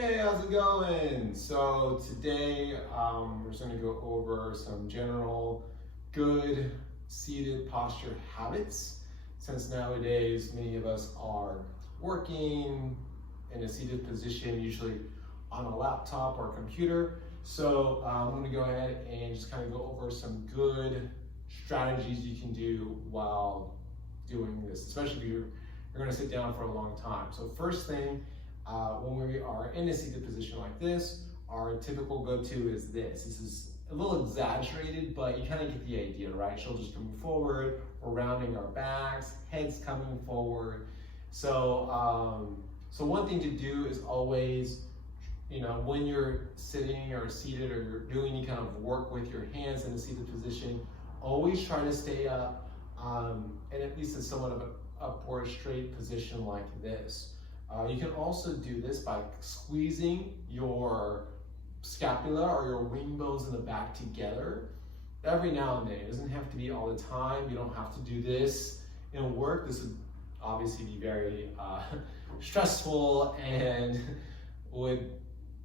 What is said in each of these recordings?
Hey, how's it going? So today we're just going to go over some general good seated posture habits, since nowadays many of us are working in a seated position, usually on a laptop or a computer. So I'm going to go ahead and just kind of go over some good strategies you can do while doing this, especially if you're going to sit down for a long time. So first thing, when we are in a seated position like this, our typical go-to is this. This is a little exaggerated, but you kind of get the idea, right? Shoulders coming forward, we're rounding our backs, heads coming forward. So, so one thing to do is always, when you're sitting or seated or you're doing any kind of work with your hands in a seated position, always try to stay up and at least in somewhat of an upward straight position like this. You can also do this by squeezing your scapula or your wing bones in the back together every now and then. It doesn't have to be all the time. You don't have to do this in work. This would obviously be very stressful, and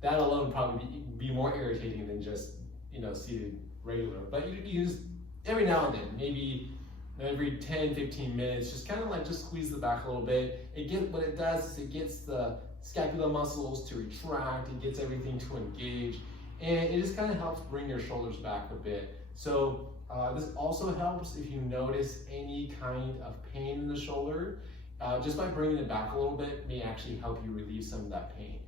that alone probably be more irritating than just seated regular. But you use every now and then, maybe every 10-15 minutes, just kind of like just squeeze the back a little bit. What it does is it gets the scapular muscles to retract, it gets everything to engage, and it just kind of helps bring your shoulders back a bit. So this also helps if you notice any kind of pain in the shoulder. Just by bringing it back a little bit may actually help you relieve some of that pain.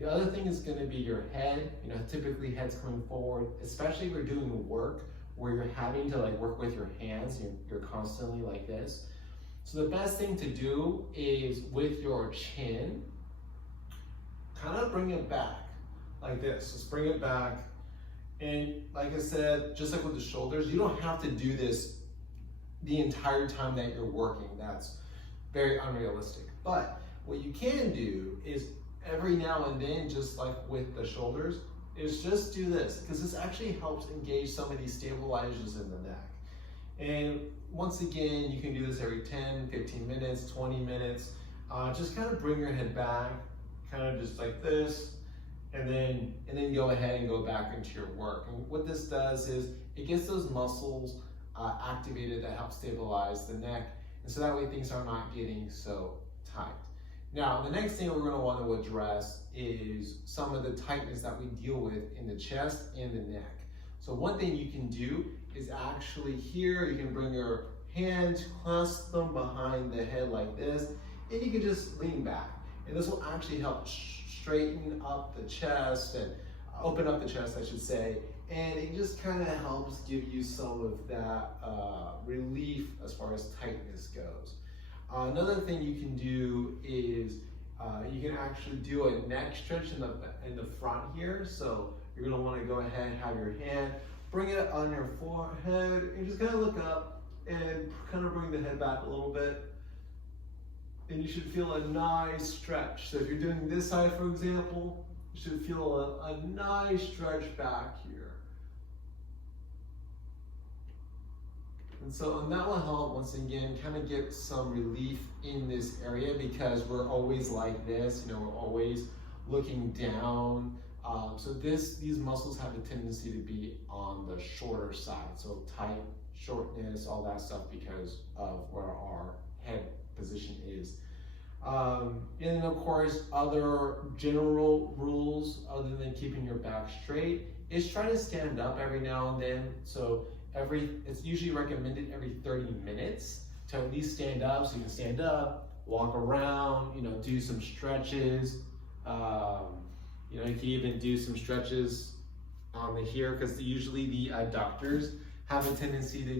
The other thing is going to be your head. Typically head's coming forward, especially if you're doing work where you're having to work with your hands, you're constantly like this. So the best thing to do is with your chin, kind of bring it back like this. Just bring it back. And like I said, just like with the shoulders, you don't have to do this the entire time that you're working. That's very unrealistic. But what you can do is every now and then, just like with the shoulders, is just do this, because this actually helps engage some of these stabilizers in the neck. And once again, you can do this every 10, 15 minutes, 20 minutes. Just kind of bring your head back, kind of just like this, and then go ahead and go back into your work. And what this does is it gets those muscles activated that help stabilize the neck, and so that way things are not getting so tight. Now, the next thing we're going to want to address is some of the tightness that we deal with in the chest and the neck. So one thing you can do is actually here, you can bring your hands, clasp them behind the head like this, and you can just lean back. And this will actually help straighten up the chest and open up the chest, I should say. And it just kind of helps give you some of that relief as far as tightness goes. Another thing you can do is you can actually do a neck stretch in the front here. So you're going to want to go ahead and have your hand, bring it on your forehead, and just kind of look up and kind of bring the head back a little bit. And you should feel a nice stretch. So if you're doing this side, for example, you should feel a nice stretch back here. And that will help, once again, kind of get some relief in this area, because we're always like this, we're always looking down. So these muscles have a tendency to be on the shorter side. So tight, shortness, all that stuff, because of where our head position is. And then of course, other general rules other than keeping your back straight is try to stand up every now and then. So it's usually recommended every 30 minutes to at least stand up. So you can stand up, walk around, do some stretches. You can even do some stretches on the here, because usually the adductors have a tendency to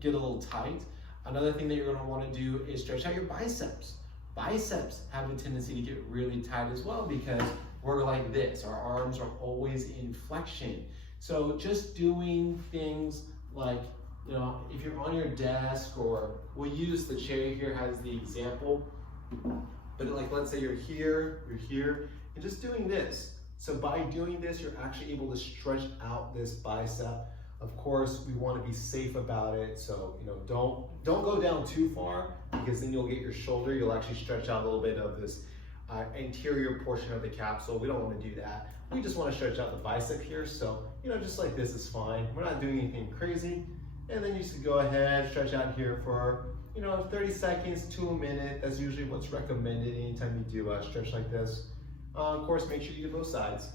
get a little tight. Another thing that you're going to want to do is stretch out your biceps. Biceps have a tendency to get really tight as well, because we're like this. Our arms are always in flexion. So just doing things like, if you're on your desk, or we'll use the chair here as the example, but let's say you're here, and just doing this. So by doing this, you're actually able to stretch out this bicep. Of course, we want to be safe about it. So, don't go down too far, because then you'll get your shoulder. You'll actually stretch out a little bit of this anterior portion of the capsule. We don't want to do that. We just want to stretch out the bicep here. So, just like this is fine. We're not doing anything crazy. And then you should go ahead, stretch out here for, 30 seconds to a minute. That's usually what's recommended anytime you do a stretch like this. Of course, make sure you do both sides.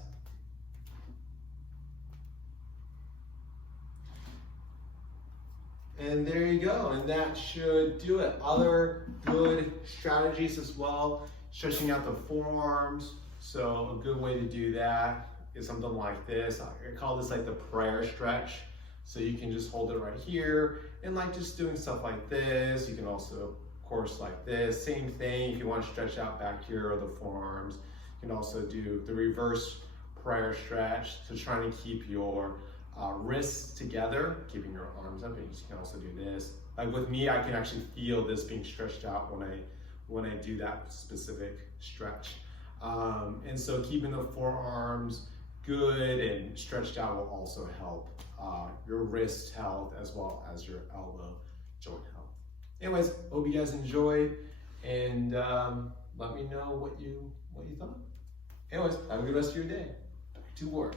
And there you go, and that should do it. Other good strategies as well, stretching out the forearms. So a good way to do that is something like this. I call this like the prayer stretch. So you can just hold it right here and like just doing stuff like this. You can also, of course, like this. Same thing if you want to stretch out back here or the forearms. You can also do the reverse prayer stretch. So trying to keep your wrists together, keeping your arms up, and you can also do this. Like with me, I can actually feel this being stretched out when I do that specific stretch. And so keeping the forearms good and stretched out will also help your wrist health as well as your elbow joint health. Anyways, hope you guys enjoyed, and let me know what you thought. Anyways, have a good rest of your day. Back to work.